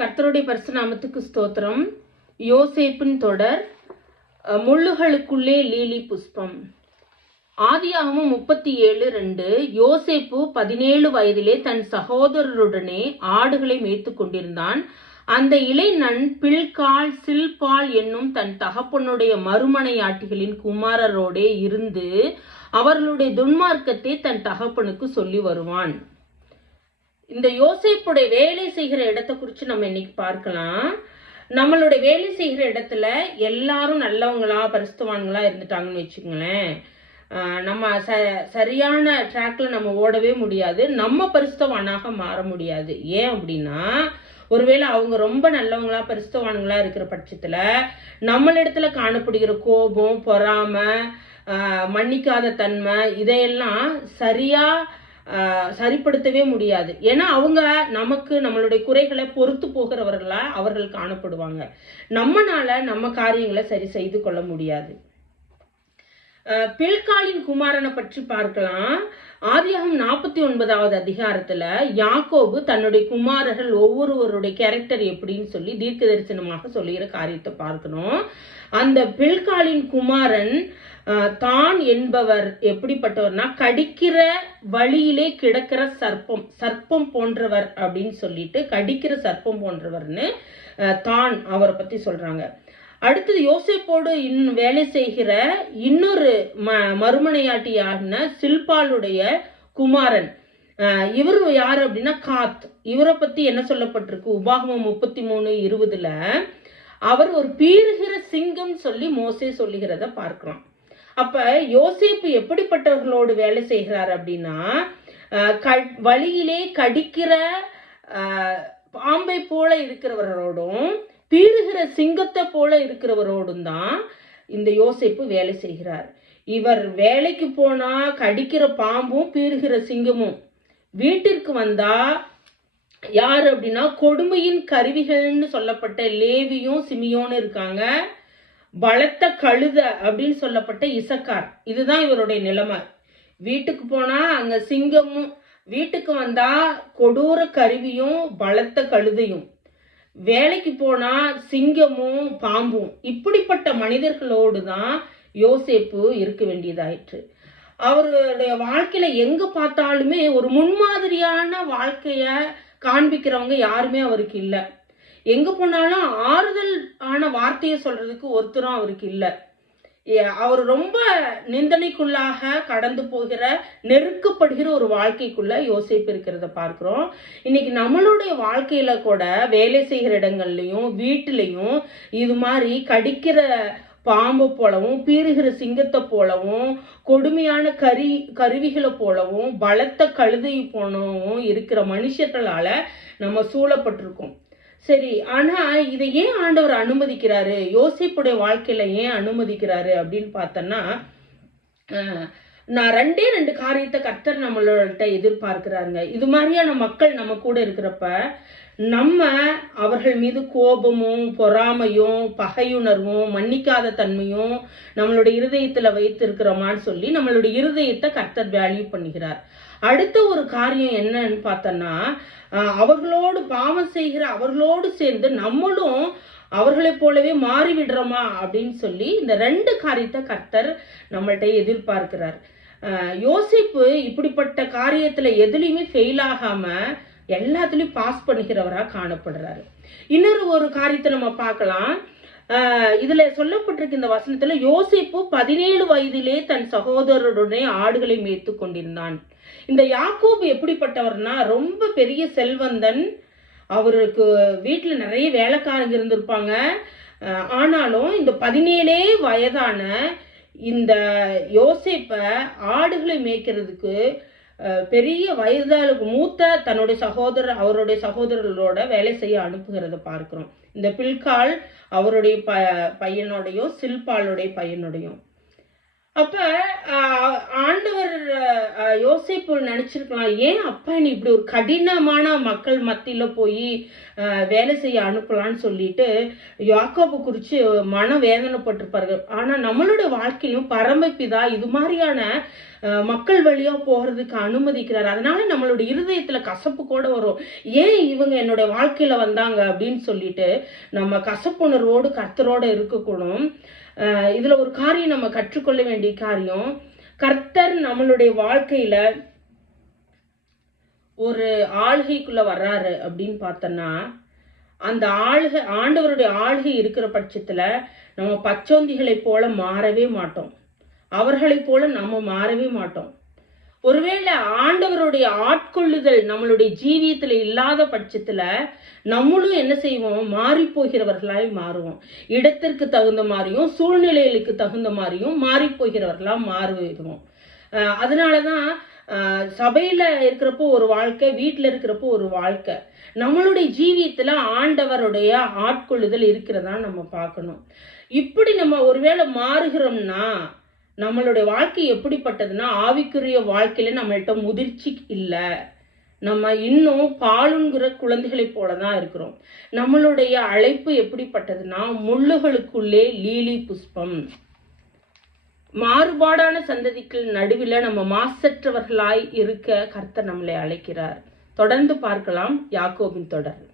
கர்த்தருடைய பரிசுநாமத்துக்கு ஸ்தோத்திரம். யோசேப்பின் தொடர் முள்ளுகளுக்குள்ளே லீலி புஷ்பம். ஆதியாகமும் முப்பத்தி ஏழு ரெண்டு யோசேப்பு பதினேழு வயதிலே தன் சகோதரருடனே ஆடுகளை மேய்த்து கொண்டிருந்தான். அந்த இளைஞன் பில்கால் சில்பால் என்னும் தன் தகப்பனுடைய மறுமனையாட்டிகளின் குமாரரோடே இருந்து அவர்களுடைய துன்மார்க்கத்தை தன் தகப்பனுக்கு சொல்லி வருவான். இந்த யோசிப்புடைய வேலை செய்கிற இடத்தை குறித்து நம்ம இன்னைக்கு பார்க்கலாம். நம்மளுடைய வேலை செய்கிற இடத்துல எல்லாரும் நல்லவங்களா பரிசுத்தவான்களா இருந்துட்டாங்கன்னு வச்சுக்கோங்களேன். நம்ம ச சரியான ட்ராக்ல நம்ம ஓடவே முடியாது. நம்ம பரிசுத்தவானாக மாற முடியாது. ஏன் அப்படின்னா ஒருவேளை அவங்க ரொம்ப நல்லவங்களா பரிசுத்தவான்களா இருக்கிற பட்சத்துல நம்மளிடத்துல காணப்படுகிற கோபம் பொறாமை மன்னிக்காத தன்மை இதையெல்லாம் சரியா சரிப்படுத்தவே முடியாது. ஏன்னா அவங்க நமக்கு நம்மளுடைய குறைகளை பொறுத்து போகிறவர்களாக அவர்கள் காணப்படுவாங்க. நம்மனால நம்ம காரியங்களை சரி செய்து கொள்ள முடியாது. பில்காலின் குமாரனை பற்றி பார்க்கலாம். ஆதியாகம் நாற்பத்தி ஒன்பதாவது அதிகாரத்துல யாக்கோபு தன்னுடைய குமாரர்கள் ஒவ்வொருவருடைய கேரக்டர் எப்படின்னு சொல்லி தீர்க்க தரிசனமாக சொல்லுகிற காரியத்தை பார்க்கணும். அந்த பில்காலின் குமாரன் தான் என்பவர் எப்படிப்பட்டவர்னா கடிக்கிற வழியிலே கிடக்கிற சர்ப்பம் சர்ப்பம் போன்றவர் அப்படின்னு சொல்லிட்டு கடிக்கிற சர்ப்பம் போன்றவர்னு தான் அவரை பத்தி சொல்றாங்க. அடுத்தது யோசேப்போடு இன் வேலை செய்கிற இன்னொரு ம மறுமனையாட்டியான சில்பாலுடைய குமாரன். இவர் யார் அப்படின்னா காத். இவரை பத்தி என்ன சொல்லப்பட்டிருக்கு? உபாகமம் முப்பத்தி மூணு இருபதுல அவர் ஒரு பீறுகிற சிங்கம் சொல்லி மோசே சொல்லுகிறத பார்க்கலாம் அப்ப யோசேப்பு எப்படிப்பட்டவர்களோடு வேலை செய்கிறார் அப்படின்னா க- வழியிலே கடிக்கிற பாம்பை போல இருக்கிறவர்களோடும் பீறுகிற சிங்கத்தை போல இருக்கிறவரோடும் தான் இந்த யோசேப்பு வேலை செய்கிறார். இவர் வேலைக்கு போனா கடிக்கிற பாம்பும் பீறுகிற சிங்கமும் வீட்டிற்கு வந்தா யார் அப்படின்னா கொடுமையின் கருவிகள்னு சொல்லப்பட்ட லேவியும் சிமியோன்னு இருக்காங்க. பலத்த கழுத அப்படின்னு சொல்லப்பட்ட இசக்கார். இதுதான் இவருடைய நிலைமை. வீட்டுக்கு போனா அங்க சிங்கமும் வீட்டுக்கு வந்தா கொடூர கருவியும் பலத்த கழுதையும். வேலைக்கு போனா சிங்கமும் பாம்பும். இப்படிப்பட்ட மனிதர்களோடு தான் யோசேப்பு இருக்க வேண்டியதாயிற்று. அவருடைய வாழ்க்கையில எங்க பார்த்தாலுமே ஒரு முன்மாதிரியான வாழ்க்கைய காண்பிக்கிறவங்க யாருமே அவருக்கு இல்லை. எங்கே போனாலும் ஆறுதல் ஆன வார்த்தையை சொல்கிறதுக்கு ஒருத்தரும் அவருக்கு இல்லை. ஏ- அவர் ரொம்ப நிந்தனைக்குள்ளாக கடந்து போகிற நெருக்கப்படுகிற ஒரு வாழ்க்கைக்குள்ள யோசிப்பு இருக்கிறத பார்க்குறோம். இன்னைக்கு நம்மளுடைய வாழ்க்கையில கூட வேலை செய்கிற இடங்கள்லையும் வீட்டிலையும் இது மாதிரி கடிக்கிற பாம்பு போலவும் பீறுகிற சிங்கத்தை போலவும் கொடுமையான கரி கருவிகளை போலவும் பலத்த கழுதை போலவும் இருக்கிற மனுஷர்களால நம்ம சூழப்பட்டிருக்கோம். சரி ஆனா இதை ஏன் ஆண்டவர் அனுமதிக்கிறாரு? யோசிப்புடைய வாழ்க்கையில ஏன் அனுமதிக்கிறாரு அப்படின்னு பார்த்தோன்னா நான் ரெண்டே ரெண்டு காரியத்தை கர்த்தர் நம்மளோட எதிர்பார்க்கிறாருங்க. இது மாதிரியான மக்கள் நம்ம கூட இருக்கிறப்ப நம்ம அவர்கள் மீது கோபமும் பொறாமையும் பகையுணர்வும் மன்னிக்காத தன்மையும் நம்மளுடைய இருதயத்துல வைத்திருக்கிறோமான்னு சொல்லி நம்மளுடைய இருதயத்தை கர்த்தர் வேல்யூ பண்ணுகிறார். அடுத்த ஒரு காரியம் என்னன்னு பார்த்தோன்னா அவர்களோடு பாவம் செய்கிற அவர்களோடு சேர்ந்து நம்மளும் அவர்களைப் போலவே மாறிவிடுறோமா அப்படின்னு சொல்லி இந்த ரெண்டு காரியத்தை கர்த்தர் நம்மள்ட்ட எதிர்பார்க்கிறார். யோசிப்பு இப்படிப்பட்ட காரியத்தில் எதுலேயுமே ஃபெயில் ஆகாமல் எல்லாத்துலேயும் பாஸ் பண்ணுகிறவராக காணப்படுறாரு. இன்னொரு ஒரு காரியத்தை நம்ம பார்க்கலாம். இதுல சொல்லப்பட்டிருக்க இந்த வசனத்துல யோசிப்பு பதினேழு வயதிலே தன் சகோதரருடனே ஆடுகளை மேய்த்து கொண்டிருந்தான். இந்த யாக்கோபு எப்படிப்பட்டவர்னா ரொம்ப பெரிய செல்வந்தன். அவருக்கு வீட்டில் நிறைய வேலைக்காரங்க இருந்திருப்பாங்க. ஆனாலும் இந்த பதினேழே வயதான இந்த யோசிப்பை ஆடுகளை மேய்க்கிறதுக்கு பெரிய வயதாளுக்கு மூத்த தன்னுடைய சகோதரர் அவருடைய சகோதரர்களோட வேலை செய்ய அனுப்புகிறத பார்க்குறோம். இந்த பில்கால் அவருடைய ப பையனோடையும் சில்பாளுடைய பையனோடையும் அப்போ ஆண்டவர் யோசிப்பு நினச்சிருக்கலாம். ஏன் அப்பா நீ இப்படி ஒரு கடினமான மக்கள் மத்தியில் போய் வேலை செய்ய அனுப்பலான்னு சொல்லிட்டு யாக்கோப்பு குறித்து மன வேதனைப்பட்டிருப்பார்கள் ஆனால் நம்மளுடைய வாழ்க்கையிலும் பரமப்பிதா இது மாதிரியான மக்கள் வழியாக போகிறதுக்கு அனுமதிக்கிறார். அதனால நம்மளுடைய இருதயத்தில் கசப்பு கூட வரும். ஏன் இவங்க என்னுடைய வாழ்க்கையில் வந்தாங்க அப்படின்னு சொல்லிட்டு நம்ம கசப்புணர்வோடு கர்த்தரோடு இருக்கக்கூடும். இதில் ஒரு காரியம் நம்ம கற்றுக்கொள்ள வேண்டிய காரியம் கர்த்தர் நம்மளுடைய வாழ்க்கையில் ஒரு ஆள்கைக்குள்ள வர்றாரு அப்படின்னு பார்த்தோன்னா அந்த ஆள்கை ஆண்டவருடைய ஆள்கை இருக்கிற பட்சத்தில் நம்ம பச்சோந்திகளை போல மாறவே மாட்டோம். அவர்களைப் போல நம்ம மாறவே மாட்டோம். ஒருவேளை ஆண்டவருடைய ஆட்கொள்ளுதல் நம்மளுடைய ஜீவியத்தில் இல்லாத பட்சத்தில் நம்மளும் என்ன செய்வோம்? மாறி போகிறவர்களாய் மாறுவோம். இடத்திற்கு தகுந்த மாதிரியும் சூழ்நிலைகளுக்கு தகுந்த மாதிரியும் மாறி போகிறவர்களாக மாறுவோம் அதனால தான் சபையில் இருக்கிறப்போ ஒரு வாழ்க்கை வீட்டில் இருக்கிறப்போ ஒரு வாழ்க்கை. நம்மளுடைய ஜீவியத்தில் ஆண்டவருடைய ஆட்கொள்ளுதல் இருக்கிறதா நம்ம பார்க்கணும். இப்படி நம்ம ஒருவேளை மாறுகிறோம்னா நம்மளுடைய வாழ்க்கை எப்படிப்பட்டதுன்னா ஆவிக்குரிய வாழ்க்கையில நம்மள்கிட்ட முதிர்ச்சி இல்லை. நம்ம இன்னும் பாலுங்கிற குழந்தைகளைப் போல தான் இருக்கிறோம். நம்மளுடைய அழைப்பு எப்படிப்பட்டதுன்னா முள்ளுகளுக்குள்ளே லீலி புஷ்பம். மாறுபாடான சந்ததிக்கு நடுவில் நம்ம மாசற்றவர்களாய் இருக்க கர்த்தர் நம்மளை அழைக்கிறார். தொடர்ந்து பார்க்கலாம் யாக்கோபின் தொடர்.